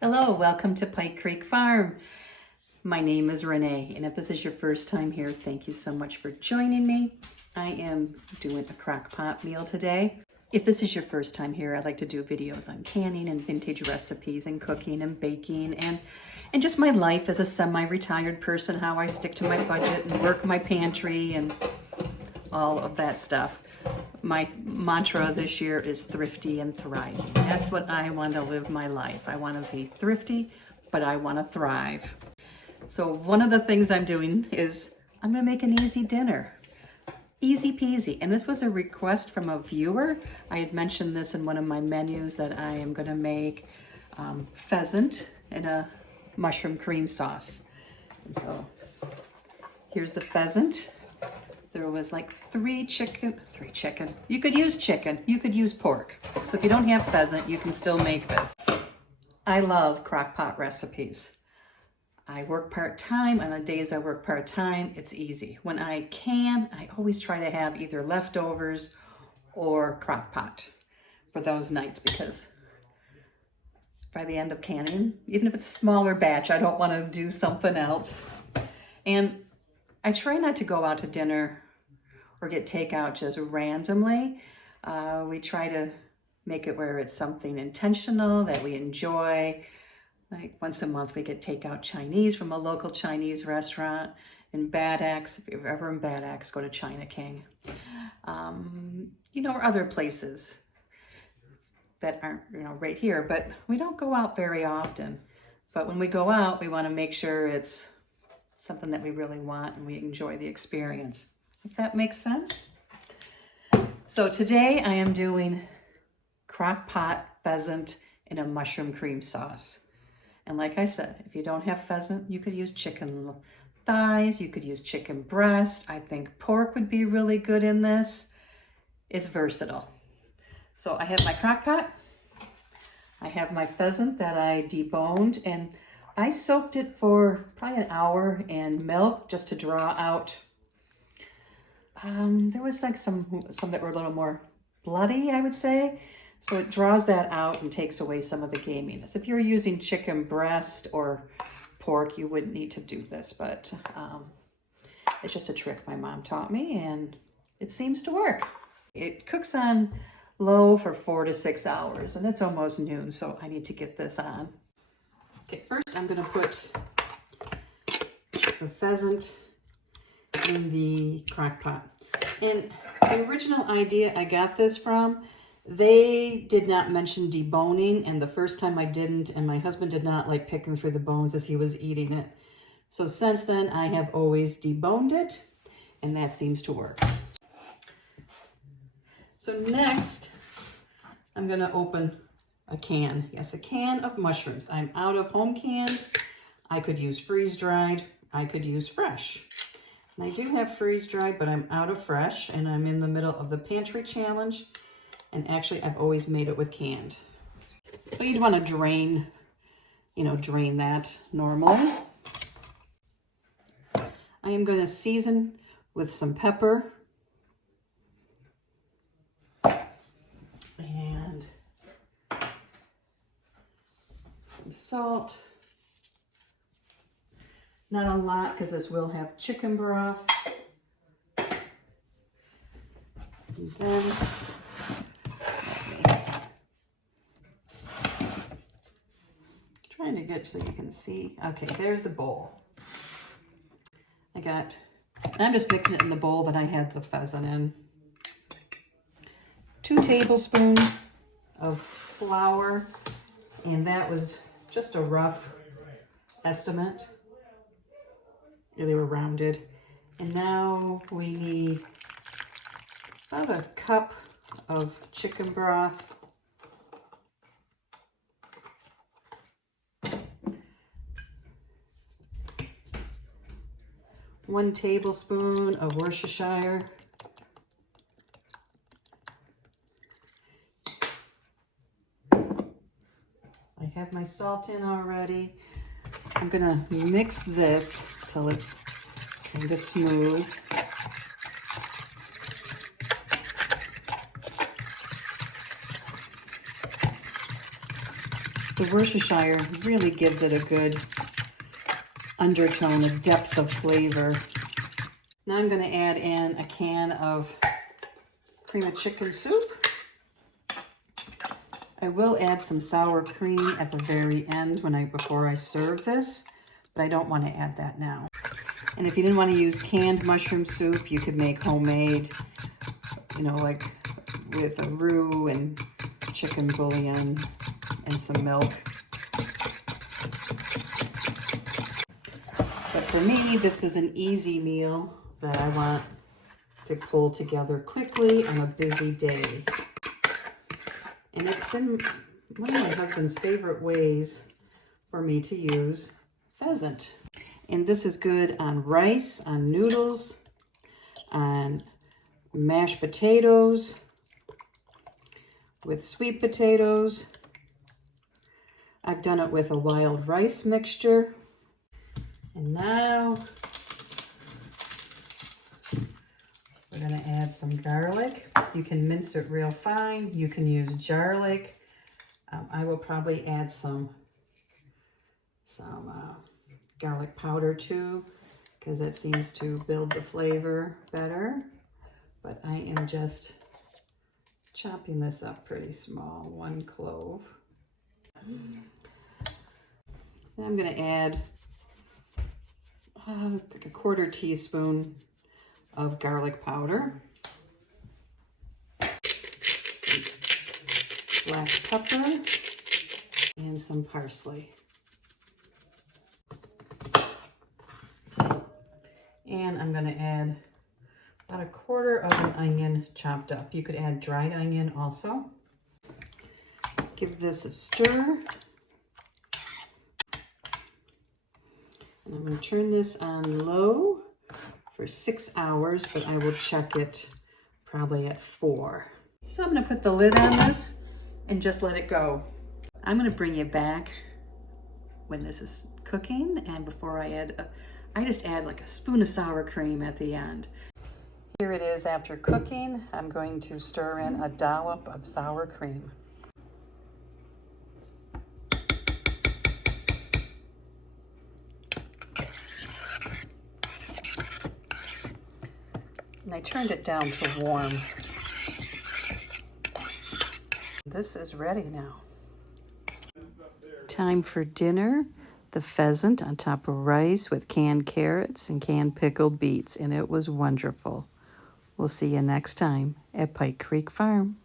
Hello, welcome to Pike Creek Farm. My name is Renee, and if this is your first time here, thank you so much for joining me. I am doing a crock pot meal today. If this is your first time here, I'd like to do videos on canning and vintage recipes and cooking and baking and just my life as a semi-retired person, how I stick to my budget and work my pantry and all of that stuff. My mantra this year is thrifty and thriving. That's what I want to live my life. I want to be thrifty, but I want to thrive. So one of the things I'm doing is I'm going to make an easy dinner. Easy peasy. And this was a request from a viewer. I had mentioned this in one of my menus that I am going to make pheasant in a mushroom cream sauce. And so here's the pheasant. There was like three chicken. You could use chicken, you could use pork. So if you don't have pheasant, you can still make this. I love crock pot recipes. I work part-time. On the days I work part-time, it's easy. When I can, I always try to have either leftovers or crock pot for those nights, because by the end of canning, even if it's a smaller batch, I don't want to do something else. And I try not to go out to dinner or get takeout just randomly. We try to make it where it's something intentional that we enjoy. Like once a month we get takeout Chinese from a local Chinese restaurant in Bad Axe. If you're ever in Bad Axe, go to China King. Or other places that aren't, right here, but we don't go out very often. But when we go out, we want to make sure it's something that we really want and we enjoy the experience, if that makes sense. So today I am doing crock pot pheasant in a mushroom cream sauce. And like I said, if you don't have pheasant, you could use chicken thighs, you could use chicken breast. I think pork would be really good in this. It's versatile. So I have my crock pot. I have my pheasant that I deboned, and I soaked it for probably an hour in milk just to draw out. There was like some that were a little more bloody, I would say. So it draws that out and takes away some of the gaminess. If you're using chicken breast or pork, you wouldn't need to do this, but it's just a trick my mom taught me, and it seems to work. It cooks on low for 4 to 6 hours, and it's almost noon, so I need to get this on. Okay, first I'm going to put the pheasant in the crock pot. And the original idea I got this from, they did not mention deboning, and the first time I didn't, and my husband did not like picking through the bones as he was eating it. So since then, I have always deboned it, and that seems to work. So next, I'm going to open a can. Yes, a can of mushrooms. I'm out of home canned. I could use freeze-dried. I could use fresh. And I do have freeze-dried, but I'm out of fresh, and I'm in the middle of the pantry challenge. And actually, I've always made it with canned. So you'd want to drain that normally. I am going to season with some pepper and some salt. Not a lot, because this will have chicken broth. And then trying to get so you can see. Okay, there's the bowl. I'm just mixing it in the bowl that I had the pheasant in. 2 tablespoons of flour, and that was just a rough estimate. They were rounded. And now we need about a cup of chicken broth. One tablespoon of Worcestershire. I have my salt in already. I'm gonna mix this till it's kind of smooth. The Worcestershire really gives it a good undertone, a depth of flavor. Now I'm going to add in a can of cream of chicken soup. I will add some sour cream at the very end before I serve this, but I don't want to add that now. And if you didn't want to use canned mushroom soup, you could make homemade, you know, like with a roux and chicken bouillon and some milk. But for me, this is an easy meal that I want to pull together quickly on a busy day. And it's been one of my husband's favorite ways for me to use pheasant. And this is good on rice, on noodles, on mashed potatoes, with sweet potatoes. I've done it with a wild rice mixture. And now we're going to add some garlic. You can mince it real fine. You can use garlic. I will probably add some garlic powder too, because that seems to build the flavor better. But I am just chopping this up pretty small, 1 clove. Then I'm going to add like a 1/4 teaspoon of garlic powder, some black pepper, and some parsley. And I'm going to add about 1/4 of an onion chopped up. You could add dried onion also. Give this a stir. And I'm going to turn this on low for 6 hours, but I will check it probably at 4. So I'm going to put the lid on this and just let it go. I'm going to bring you back when this is cooking, and before I just add like a spoon of sour cream at the end. Here it is after cooking. I'm going to stir in a dollop of sour cream. And I turned it down to warm. This is ready now. Time for dinner. The pheasant on top of rice with canned carrots and canned pickled beets, and it was wonderful. We'll see you next time at Pike Creek Farm.